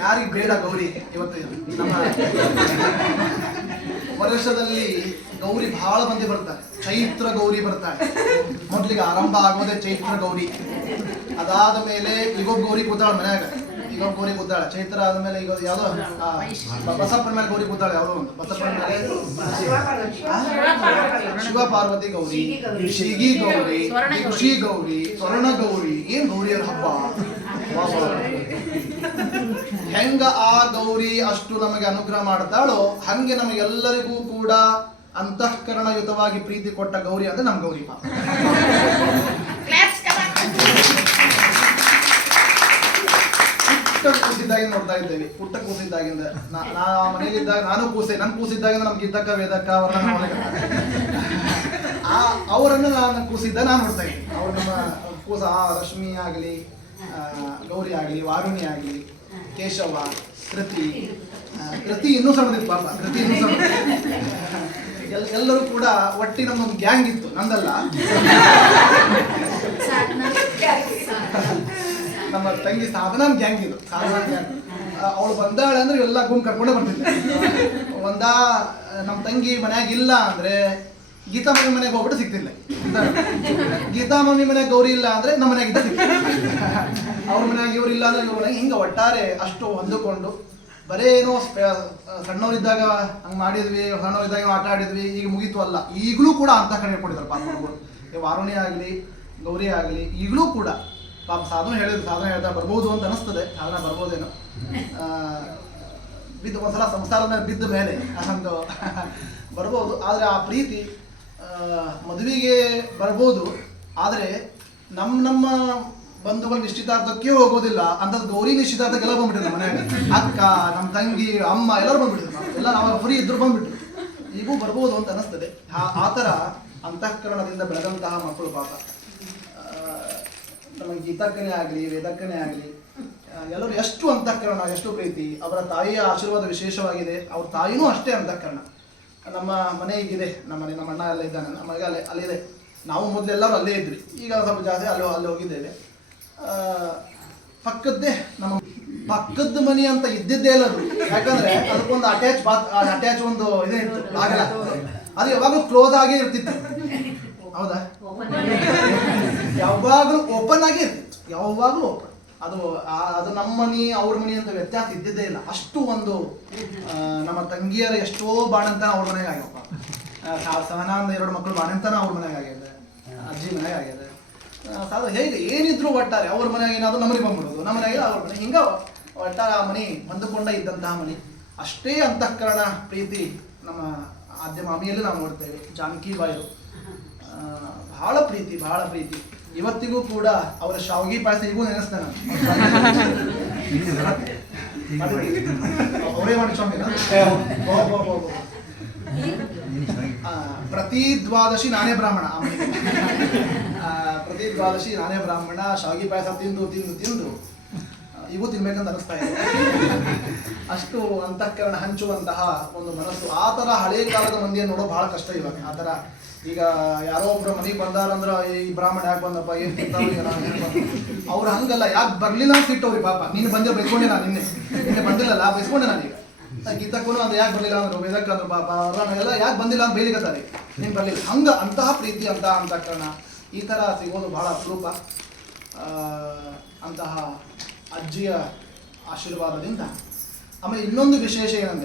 ಯಾರಿಗೆ ಬೇಡ ಗೌರಿ ಇವತ್ತು ನಮ್ಮ ವರ್ಷದಲ್ಲಿ ಗೌರಿ ಬಹಳ ಮಂದಿ ಬರ್ತಾರೆ. ಚೈತ್ರ ಗೌರಿ ಬರ್ತಾರೆ. ಮೊದ್ಲಿಗೆ ಆರಂಭ ಆಗೋದೇ ಚೈತ್ರ ಗೌರಿ. ಅದಾದ ಮೇಲೆ ಈಗೊಬ್ಬ ಗೌರಿ ಕೂತಾಳ ಮನ್ಯಾಗ. ಈಗೊಬ್ಬ ಗೌರಿ ಕೂತಾಳ. ಚೈತ್ರ ಆದ್ಮೇಲೆ ಈಗ ಯಾವ್ದೋ ಬಸಪ್ಪನ ಮೇಲೆ ಗೌರಿ ಕೂತಾಳ ಯಾವ್ದೋ ಒಂದು. ಬಸಪ್ಪನ ಮೇಲೆ? ಶಿವ ಪಾರ್ವತಿ ಗೌರಿ, ಶಿಗಿ ಗೌರಿ ಖುಷಿ ಗೌರಿ, ಸ್ವರ್ಣ ಗೌರಿ, ಏನ್ ಗೌರಿಯರ ಹಬ್ಬ. ಹೆಂಗ ಆ ಗೌರಿ ಅಷ್ಟು ನಮಗೆ ಅನುಗ್ರಹ ಮಾಡ್ತಾಳೋ ಹಂಗೆ ನಮಗೆಲ್ಲರಿಗೂ ಕೂಡ ಅಂತಃಕರಣಯುತವಾಗಿ ಪ್ರೀತಿ ಕೊಟ್ಟ ಗೌರಿ ಅಂದ್ರೆ ನಮ್ ಗೌರಿ ಪುಟ್ಟ ಕೂಸಿದ್ದಾಗಿಂದ ನೋಡ್ತಾ ಇದ್ದೇವೆ. ಪುಟ್ಟ ಕೂಸಿದ್ದಾಗಿಂದ ನಾ- ಮನೇಲಿದ್ದಾಗ ನಾನು ಕೂಸೆ, ನನ್ ಕೂಸಿದ್ದಾಗಿಂದ ನಮ್ಗೆ ಇದ್ದಕ್ಕ ವೇದಕ್ಕ ಅವ್ರನ್ನ ಅವರನ್ನು ನಾನು ಕೂಸಿದ್ದ ನಾನು ನೋಡ್ತಾ ಇದ್ದೀನಿ. ಅವ್ರ ನಮ್ಮ ಕೂಸ, ಆ ರಶ್ಮಿ ಆಗಲಿ ಗೌರಿ ಆಗಲಿ, ವಾರುಣಿ ಆಗಲಿ, ಕೇಶವ, ಕೃತಿ ಕೃತಿ ಇನ್ನೂ ಸಣ್ಣದಿತ್ತು ಪಾಪ, ಕೃತಿ ಇನ್ನೂ ಸಣ್ಣ ಎಲ್ಲರೂ ಕೂಡ ಒಟ್ಟಿ ನಮ್ಮೊಂದು ಗ್ಯಾಂಗ್ ಇತ್ತು, ನಂದಲ್ಲ. ನಮ್ಮ ತಂಗಿ ಸಾಧನ ಗ್ಯಾಂಗ್ ಇದು ಸಾಧನ ಗ್ಯಾಂಗ್. ಅವಳು ಬಂದಾಳೆ ಅಂದ್ರೆ ಎಲ್ಲ ಗುಂಪು ಕರ್ಕೊಂಡೇ ಬರ್ತಿದ್ದೆ ಒಂದ, ನಮ್ಮ ತಂಗಿ ಮನ್ಯಾಗ ಇಲ್ಲ ಅಂದ್ರೆ ಗೀತಾ ಮನೆ ಮನೆಗೆ ಹೋಗ್ಬಿಟ್ಟು ಸಿಗ್ತಿಲ್ಲ ಗೀತಾ ಮಮ್ಮಿ ಮನೆಗೆ ಗೌರಿ ಇಲ್ಲ ಅಂದ್ರೆ ನಮ್ಮ ಮನ್ಯಾಗ ಅವ್ರ ಮನ್ಯಾಗ ಇವ್ರು ಇಲ್ಲ ಅಂದ್ರೆ ಇವ್ರ ಮನೆಯಾಗ ಹಿಂಗ ಒಟ್ಟಾರೆ ಅಷ್ಟು ಹೊಂದಿಕೊಂಡು ಬರೇ ಏನೋ ಸಣ್ಣವರಿದ್ದಾಗ ಹಂಗೆ ಮಾಡಿದ್ವಿ, ಸಣ್ಣವರಿದ್ದಾಗ ಆಟ ಆಡಿದ್ವಿ, ಈಗ ಮುಗೀತು ಅಲ್ಲ. ಈಗಲೂ ಕೂಡ ಅಂತ ಕಡೆ ಕೊಡಿದ್ರು ಪಾಪ ಈ ವಾರುಣಿ ಆಗಲಿ, ಗೌರಿ ಆಗಲಿ, ಈಗಲೂ ಕೂಡ. ಪಾಪ ಸಾಧನ ಹೇಳಿದ್ರು ಸಾಧನ ಹೇಳ್ತಾ ಬರ್ಬೋದು ಅಂತ ಅನಿಸ್ತದೆ, ಸಾಧನ ಬರ್ಬೋದೇನೋ. ಬಿದ್ದು ಒಂದ್ಸಲ ಸಂಸಾರದ ಮೇಲೆ ಬಿದ್ದ ಮೇಲೆ ಒಂದು ಬರ್ಬೋದು. ಆದರೆ ಆ ಪ್ರೀತಿ ಮದುವೆಗೆ ಬರ್ಬೋದು. ಆದರೆ ನಮ್ಮ ನಮ್ಮ ಬಂಧುಗಳು ನಿಶ್ಚಿತಾರ್ಥಕ್ಕೆ ಹೋಗೋದಿಲ್ಲ ಅಂತ ಗೌರಿ ನಿಶ್ಚಿತಾರ್ಥಕ್ಕೆಲ್ಲ ಬಂದ್ಬಿಟ್ಟಿದ್ರು ಮನೆಯಾಗ ಅಕ್ಕ, ನಮ್ಮ ತಂಗಿ, ಅಮ್ಮ ಎಲ್ಲರೂ ಬಂದ್ಬಿಟ್ಟಿದ್ರು ಎಲ್ಲ ನಾವು ಫ್ರೀ ಇದ್ರು ಬಂದ್ಬಿಟ್ರು. ಈಗೂ ಬರ್ಬೋದು ಅಂತ ಅನಿಸ್ತದೆ ಆ- ಥರ ಅಂತಃಕರಣದಿಂದ ಬೆಳೆದಂತಹ ಮಕ್ಕಳು ಪಾಪ. ನಮಗೆ ಗೀತಕ್ಕನೇ ಆಗಲಿ ವೇದಕ್ಕನೇ ಆಗಲಿ ಎಲ್ಲರೂ ಎಷ್ಟು ಅಂತಃಕರಣ, ಎಷ್ಟು ಪ್ರೀತಿ, ಅವರ ತಾಯಿಯ ಆಶೀರ್ವಾದ ವಿಶೇಷವಾಗಿದೆ. ಅವ್ರ ತಾಯಿನೂ ಅಷ್ಟೇ ಅಂತಃಕರಣ. ನಮ್ಮ ಮನೆ ಈಗಿದೆ ನಮ್ಮ ಮನೆ, ನಮ್ಮ ಅಣ್ಣ ಎಲ್ಲ ಇದ್ದಾನೆ, ನಮ್ಮ ಮಗ ಅಲ್ಲೇ, ಅಲ್ಲಿದೆ. ನಾವು ಮೊದಲೆಲ್ಲರೂ ಅಲ್ಲೇ ಇದ್ವಿ. ಈಗ ಸ್ವಲ್ಪ ಜಾಸ್ತಿ ಅಲ್ಲೋ ಅಲ್ಲಿ ಹೋಗಿದ್ದೇವೆ. ಪಕ್ಕದ್ದೇ ನಮ್ಮ ಪಕ್ಕದ ಮನೆ ಅಂತ ಇದ್ದಿದ್ದೇ ಇಲ್ಲ ಯಾಕಂದ್ರೆ ಅದಕ್ಕೊಂದು ಅಟ್ಯಾಚ್ ಬಾತ್ ಅಟ್ಯಾಚ್ ಒಂದು ಇದೇ ಇತ್ತು ಆಗಲ್ಲ ಅದು ಯಾವಾಗಲೂ ಕ್ಲೋಸ್ ಆಗೇ ಇರ್ತಿತ್ತು. ಹೌದಾ? ಯಾವಾಗಲೂ ಓಪನ್ ಆಗಿ ಇರ್ತಿತ್ತು. ಯಾವಾಗಲೂ ಓಪನ್ ಅದು ಅದು ನಮ್ಮ ಮನೆ, ಅವ್ರ ಮನೆ ಅಂತ ವ್ಯತ್ಯಾಸ ಇದ್ದಿದ್ದೇ ಇಲ್ಲ. ಅಷ್ಟು ಒಂದು ನಮ್ಮ ತಂಗಿಯರ ಎಷ್ಟೋ ಬಾಣಂತನ ಅವ್ರ ಮನೆಗೆ ಆಗ್ಯಪ್ಪ. ಸಹನ ಅಂದ ಎರಡು ಮಕ್ಕಳು ಬಾಣಂತನ ಅವ್ರ ಮನೆಗೆ ಆಗ್ಯದೆ. ಅಜ್ಜಿ ಮನೆಗೆ ಆಗ್ಯದ ಆ, ಸಾಧಾರಣ ಹೇಗೆ ಏನಿದ್ರು ಒಟ್ಟಾರೆ ಅವ್ರ ಮನೆಯಾಗ ಏನಾದ್ರು ನಮ್ಮನೆ ಬಂದ್ಬಿಡೋದು ನಮ್ಮ ಮನೆಗೆ ಅವ್ರ ಮನೆ. ಹಿಂಗ ಒಟ್ಟಾರೆ ಆ ಮನೆ ಹೊಂದಿಕೊಂಡ ಇದ್ದಂತಹ ಮನೆ. ಅಷ್ಟೇ ಅಂತಃಕರಣ ಪ್ರೀತಿ ನಮ್ಮ ಆದ್ಯ ಮಾಮಿಯಲ್ಲಿ ನಾವು ನೋಡ್ತೇವೆ. ಜಾನಕಿ ಬಾಯರು ಬಹಳ ಪ್ರೀತಿ ಬಹಳ ಪ್ರೀತಿ. ಇವತ್ತಿಗೂ ಕೂಡ ಅವರ ಶಾವಿಗೆ ಪಾಯಸ ಈಗೂ ನೆನೆಸ್ತಾನೆ ಅವರೇ ಮಾಡಿ ಸ್ವಾಮಿ ಪ್ರತಿ ದ್ವಾದಶಿ ನಾನೇ ಬ್ರಾಹ್ಮಣ. ಪ್ರತಿ ದ್ವಾದಶಿ ನಾನೇ ಬ್ರಾಹ್ಮಣ, ಶಾವಿಗೆ ಪಾಯಸ ತಿಂದು ತಿಂದು ತಿಂದು. ಇವು ತಿನ್ಬೇಕಂತ ಅನಿಸ್ತಾ ಇದೆ. ಅಷ್ಟು ಅಂತಃಕರಣ ಹಂಚುವಂತಹ ಒಂದು ಮನಸ್ಸು. ಆ ಥರ ಹಳೆ ಕಾಲದ ಮಂದಿಯನ್ನು ನೋಡೋ ಬಹಳ ಕಷ್ಟ ಇವಾಗ. ಆ ಥರ ಈಗ ಯಾರೋ ಒಬ್ರು ಮನೆಗೆ ಬಂದಾರಂದ್ರ ಈ ಬ್ರಾಹ್ಮಣ ಯಾಕೆ ಬಂದಪ್ಪ? ಏನ್ ಅವ್ರು ಹಂಗಲ್ಲ. ಯಾಕೆ ಬರ್ಲಿಲ್ಲ ಅಂತ ಇಟ್ಟವ್ರಿ ಪಾಪ. ನೀನು ಬಂದೆ ಬೈಸ್ಕೊಂಡೆ ನಾನು ನಿನ್ನೆ. ನಿನ್ನೆ ಬಂದಿಲ್ಲಲ್ಲ, ಬೈಸ್ಕೊಂಡೆ ನಾನೀಗ. ಗೀತಕ್ಕೂ ಅದು ಯಾಕೆ ಬರಲಿಲ್ಲ ಅಂದ್ರೆ ವೇದಕ್ಕೆ ಅಂದ್ರು ಬಾಬಾ ಎಲ್ಲ ಯಾಕೆ ಬಂದಿಲ್ಲ ಅಂತ ಬೈಲಿಕತ್ತಾರೆ ನೀನು ಬರಲಿಲ್ಲ. ಹಂಗ ಅಂತಹ ಪ್ರೀತಿ ಅಂತ ಅಂತ ಕಾರಣ ಈ ಥರ ಸಿಗೋದು ಬಹಳ ಅಪರೂಪ. ಅಂತಹ ಅಜ್ಜಿಯ ಆಶೀರ್ವಾದದಿಂದ. ಆಮೇಲೆ ಇನ್ನೊಂದು ವಿಶೇಷ ಏನಂದ್ರೆ